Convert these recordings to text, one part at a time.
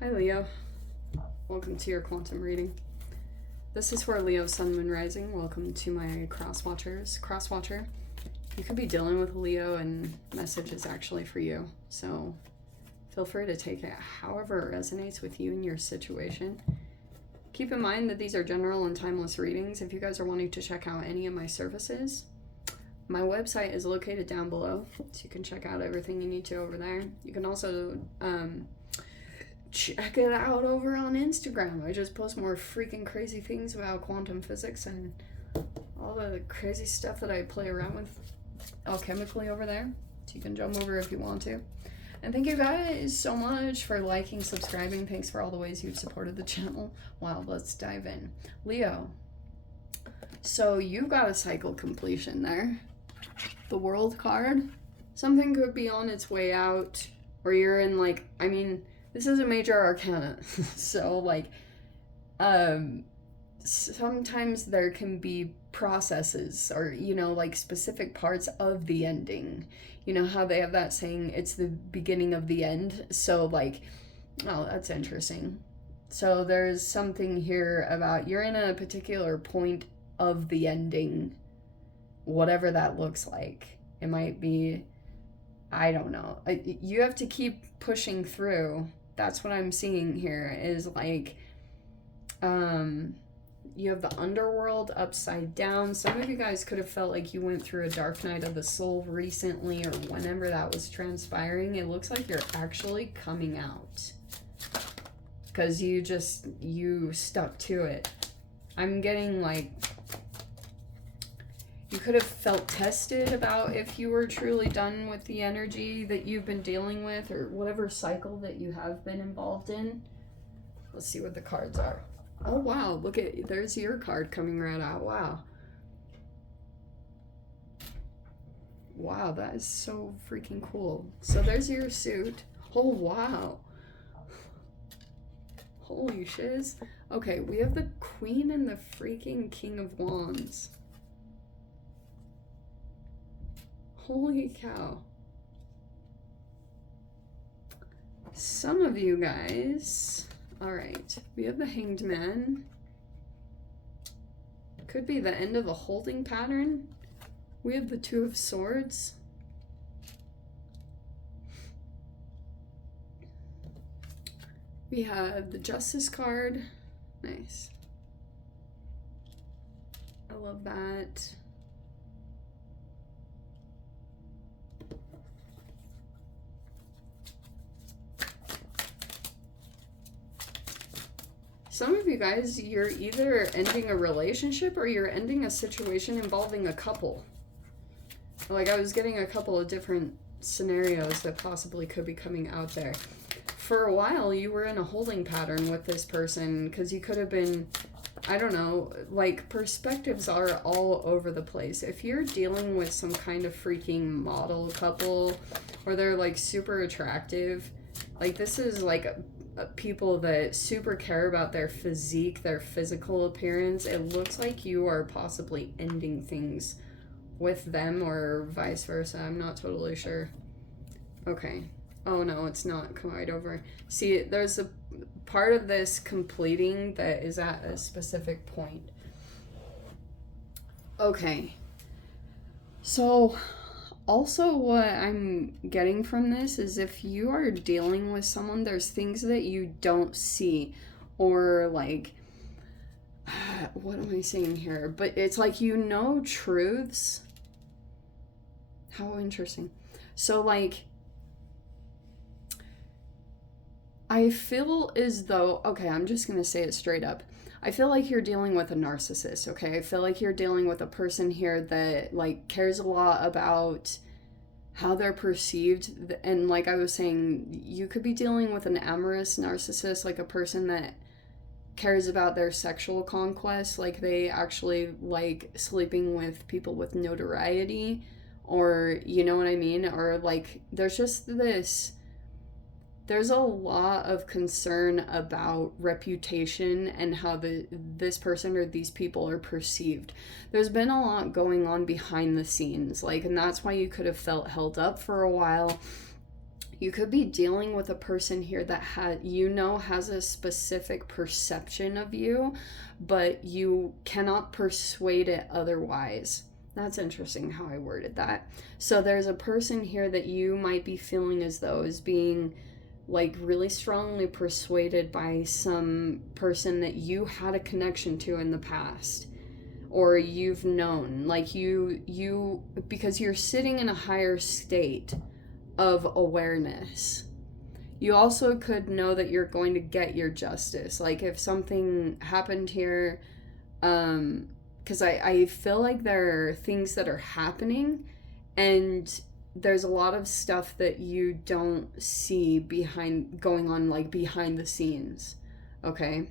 Hi Leo, welcome to your quantum reading. This is for Leo, Sun, Moon, Rising. Welcome to my Crosswatcher. You could be dealing with Leo and message is actually for you. So feel free to take it however it resonates with you and your situation. Keep in mind that these are general and timeless readings. If you guys are wanting to check out any of my services, my website is located down below, so you can check out everything you need to over there. You can also check it out over on Instagram. I just post more freaking crazy things about quantum physics and all the crazy stuff that I play around with alchemically over there. So you can jump over if you want to. And thank you guys so much for liking, subscribing. Thanks for all the ways you've supported the channel. Wow, let's dive in. Leo, so you've got a cycle completion there. The World card. Something could be on its way out, or you're in this is a major arcana. So sometimes there can be processes or, specific parts of the ending. You know how they have that saying, it's the beginning of the end? So oh, that's interesting. So there's something here about you're in a particular point of the ending, whatever that looks like. It might be, I don't know. You have to keep pushing through. That's what I'm seeing here is you have the underworld upside down. Some of you guys could have felt like you went through a dark night of the soul recently or whenever that was transpiring. It looks like you're actually coming out because you stuck to it. I'm getting you could have felt tested about if you were truly done with the energy that you've been dealing with or whatever cycle that you have been involved in. Let's see what the cards are. Oh, wow. Look there's your card coming right out. Wow. Wow, that is so freaking cool. So there's your suit. Oh, wow. Holy shiz. Okay, we have the Queen and the freaking King of Wands. Holy cow. Some of you guys... Alright, we have the Hanged Man. Could be the end of a holding pattern. We have the Two of Swords. We have the Justice card. Nice. I love that. Some of you guys, you're either ending a relationship or you're ending a situation involving a couple. I was getting a couple of different scenarios that possibly could be coming out there. For a while, you were in a holding pattern with this person because you could have been, I don't know, perspectives are all over the place. If you're dealing with some kind of freaking model couple or they're super attractive, this is people that super care about their physique, their physical appearance, it looks like you are possibly ending things with them or vice versa. I'm not totally sure. Okay. Oh no, it's not quite over. See, there's a part of this completing that is at a specific point. Okay. So... also, what I'm getting from this is if you are dealing with someone, there's things that you don't see or what am I saying here? But it's truths. How interesting. So I feel as though, okay, I'm just going to say it straight up. I feel like you're dealing with a narcissist, okay? I feel like you're dealing with a person here that, cares a lot about how they're perceived. And I was saying, you could be dealing with an amorous narcissist, a person that cares about their sexual conquest. They actually like sleeping with people with notoriety, or, you know what I mean? Or, there's just this... there's a lot of concern about reputation and how this person or these people are perceived. There's been a lot going on behind the scenes, and that's why you could have felt held up for a while. You could be dealing with a person here that has a specific perception of you, but you cannot persuade it otherwise. That's interesting how I worded that. So there's a person here that you might be feeling as though is being like really strongly persuaded by some person that you had a connection to in the past, or you've known, like you because you're sitting in a higher state of awareness. You also could know that you're going to get your justice. Like if something happened here, because I feel like there are things that are happening, and there's a lot of stuff that you don't see going on like behind the scenes, okay?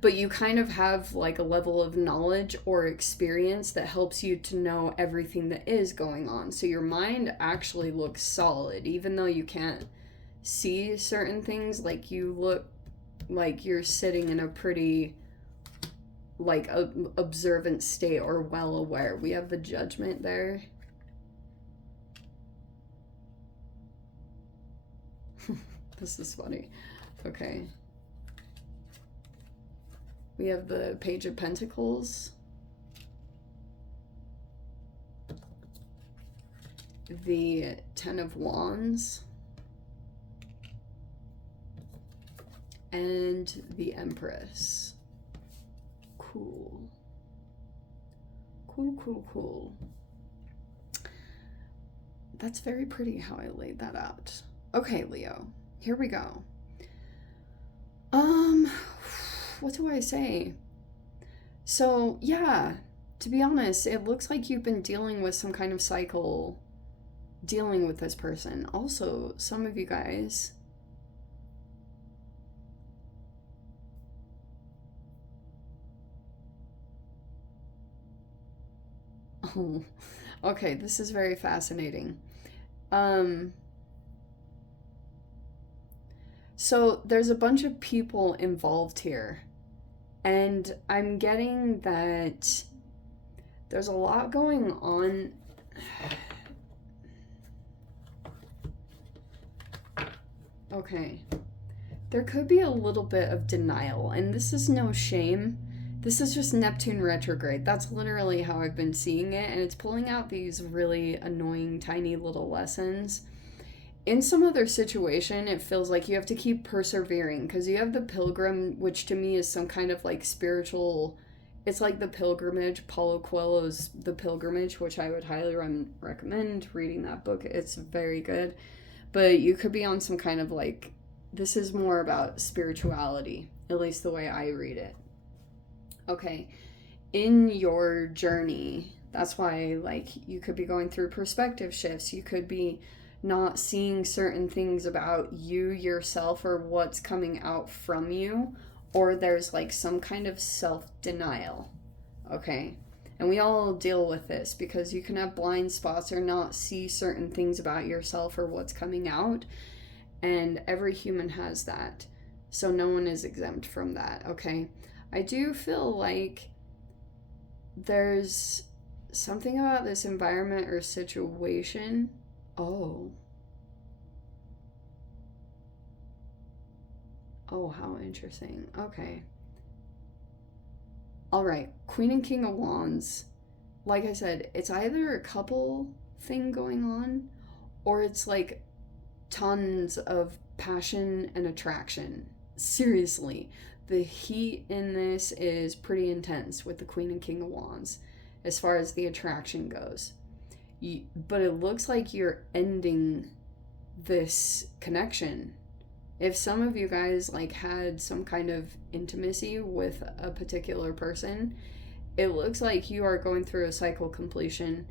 But you kind of have like a level of knowledge or experience that helps you to know everything that is going on. So your mind actually looks solid, even though you can't see certain things. Like you look like you're sitting in a pretty like observant state or well aware. We have the Judgment there. This is funny. Okay. We have the Page of Pentacles. The Ten of Wands. And the Empress. Cool. Cool. That's very pretty how I laid that out. Okay, Leo. Here we go. What do I say? So, yeah, to be honest, it looks like you've been dealing with some kind of cycle, dealing with this person. Also, some of you guys, oh, okay, this is very fascinating. So there's a bunch of people involved here, and I'm getting that there's a lot going on. Okay. There could be a little bit of denial, and this is no shame. This is just Neptune retrograde. That's literally how I've been seeing it, and it's pulling out these really annoying, tiny little lessons. In some other situation, it feels like you have to keep persevering, because you have the Pilgrim, which to me is some kind of like spiritual, it's like the pilgrimage. Paulo Coelho's The Pilgrimage, which I would highly recommend reading that book. It's very good. But you could be on some kind of like, this is more about spirituality, at least the way I read it. Okay, in your journey, that's why like you could be going through perspective shifts. You could be not seeing certain things about you yourself or what's coming out from you, or there's like some kind of self-denial, okay? And we all deal with this because you can have blind spots or not see certain things about yourself or what's coming out, and every human has that, so no one is exempt from that, okay? I do feel like there's something about this environment or situation. Oh, how interesting. Okay. All right. Queen and King of Wands. Like I said, it's either a couple thing going on, or it's like tons of passion and attraction. Seriously, the heat in this is pretty intense with the Queen and King of Wands as far as the attraction goes. But it looks like you're ending this connection. If some of you guys like had some kind of intimacy with a particular person, it looks like you are going through a cycle completion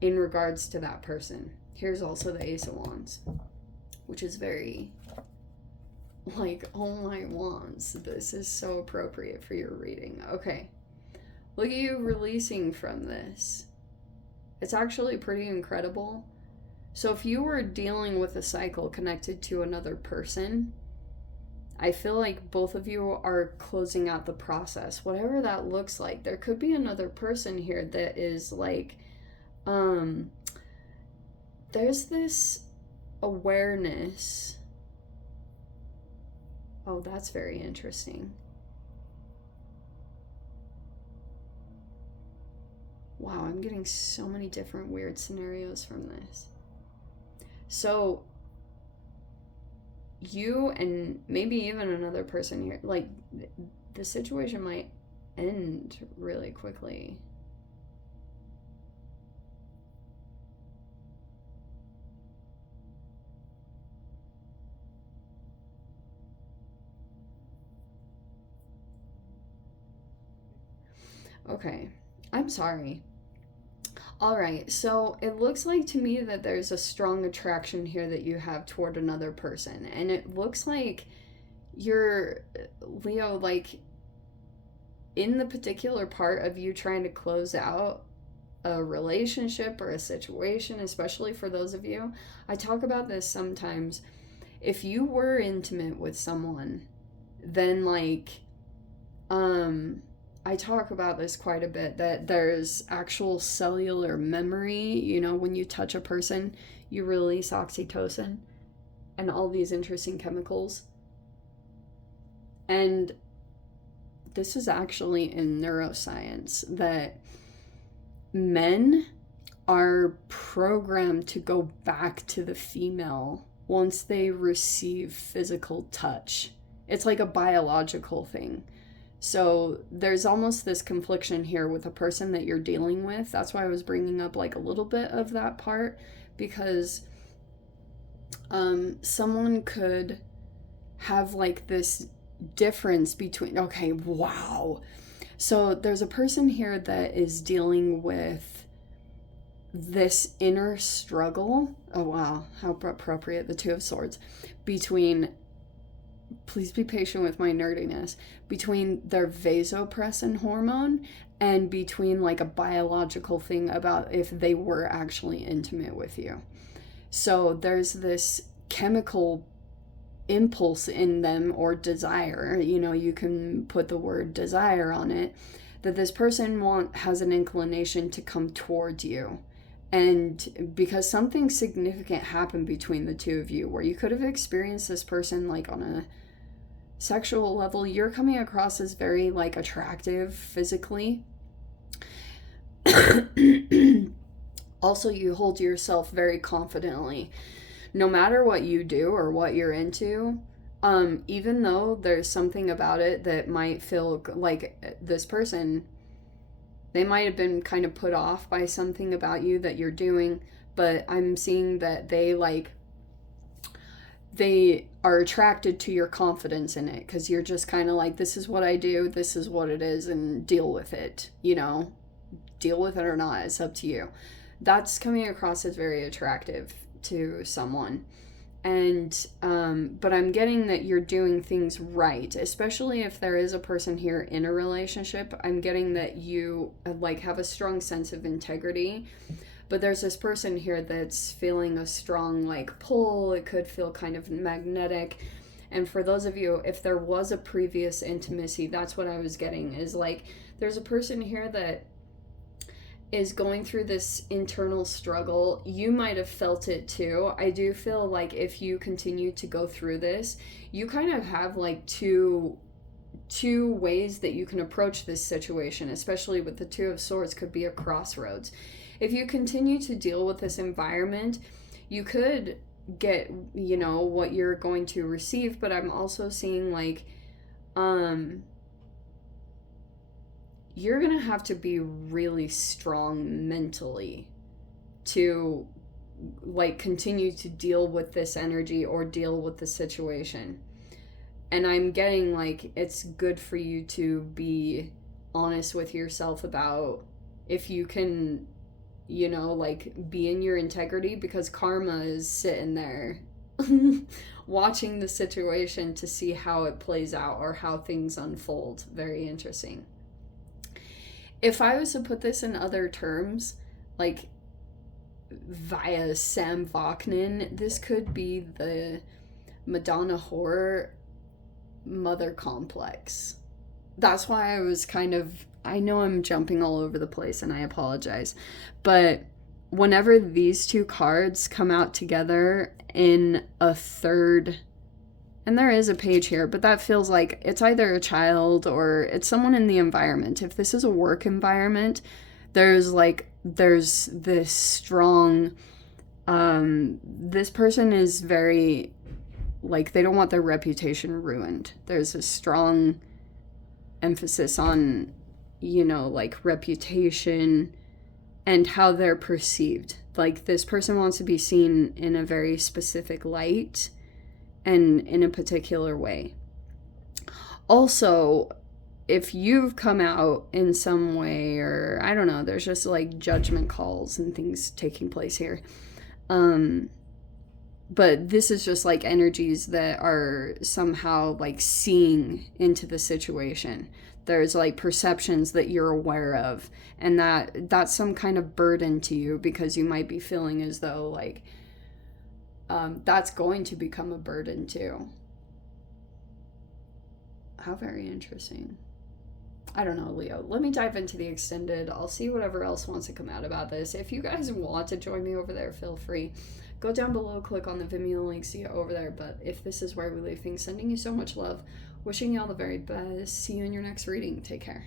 in regards to that person. Here's also the Ace of Wands, which is very like, oh my wands, this is so appropriate for your reading. Okay, look at you releasing from this. It's actually pretty incredible. So if you were dealing with a cycle connected to another person, I feel like both of you are closing out the process, whatever that looks like. There could be another person here that is like, there's this awareness. Oh, that's very interesting. Wow, I'm getting so many different weird scenarios from this. So, you and maybe even another person here, like, the situation might end really quickly. Okay, I'm sorry. All right, so it looks like to me that there's a strong attraction here that you have toward another person. And it looks like you're, Leo, like, in the particular part of you trying to close out a relationship or a situation, especially for those of you. I talk about this sometimes. If you were intimate with someone, then, like, I talk about this quite a bit, that there's actual cellular memory. You know, when you touch a person, you release oxytocin and all these interesting chemicals. And this is actually in neuroscience, that men are programmed to go back to the female once they receive physical touch. It's like a biological thing. So there's almost this confliction here with a person that you're dealing with. That's why I was bringing up like a little bit of that part, because someone could have like this difference between, okay, wow. So there's a person here that is dealing with this inner struggle. Oh, wow. How appropriate, the Two of Swords. Between, please be patient with my nerdiness, between their vasopressin hormone and between like a biological thing about if they were actually intimate with you. So there's this chemical impulse in them, or desire, you know, you can put the word desire on it, that this person has an inclination to come towards you. And because something significant happened between the two of you, where you could have experienced this person like on a sexual level, you're coming across as very like attractive physically. Also, you hold yourself very confidently. No matter what you do or what you're into, even though there's something about it that might feel like this person, they might have been kind of put off by something about you that you're doing, but I'm seeing that they are attracted to your confidence in it, because you're just kind of like, this is what I do, this is what it is, and deal with it, you know, deal with it or not, it's up to you. That's coming across as very attractive to someone. And but I'm getting that you're doing things right, especially if there is a person here in a relationship. I'm getting that you like have a strong sense of integrity, but there's this person here that's feeling a strong like pull. It could feel kind of magnetic. And for those of you, if there was a previous intimacy, that's what I was getting, is like there's a person here that is going through this internal struggle. You might have felt it too. I do feel like if you continue to go through this, you kind of have like two ways that you can approach this situation, especially with the Two of Swords, could be a crossroads. If you continue to deal with this environment, you could get, you know, what you're going to receive, but I'm also seeing like you're going to have to be really strong mentally to like continue to deal with this energy or deal with the situation. And I'm getting like it's good for you to be honest with yourself about if you can, you know, like be in your integrity, because karma is sitting there watching the situation to see how it plays out or how things unfold. Very interesting. If I was to put this in other terms, like via Sam Vaknin, this could be the Madonna horror mother complex. That's why I was kind of, I know I'm jumping all over the place and I apologize, but whenever these two cards come out together in a third, and there is a Page here, but that feels like it's either a child or it's someone in the environment. If this is a work environment, there's this strong, this person is very, like, they don't want their reputation ruined. There's a strong emphasis on, you know, like, reputation and how they're perceived. Like, this person wants to be seen in a very specific light and in a particular way. Also, if you've come out in some way, or I don't know, there's just like judgment calls and things taking place here. But this is just like energies that are somehow like seeing into the situation. There's like perceptions that you're aware of, and that's some kind of burden to you, because you might be feeling as though like that's going to become a burden too. How very interesting. I don't know, Leo. Let me dive into the extended. I'll see whatever else wants to come out about this. If you guys want to join me over there, feel free. Go down below, click on the Vimeo link, see it over there. But if this is where we leave things, sending you so much love, wishing you all the very best. See you in your next reading. Take care.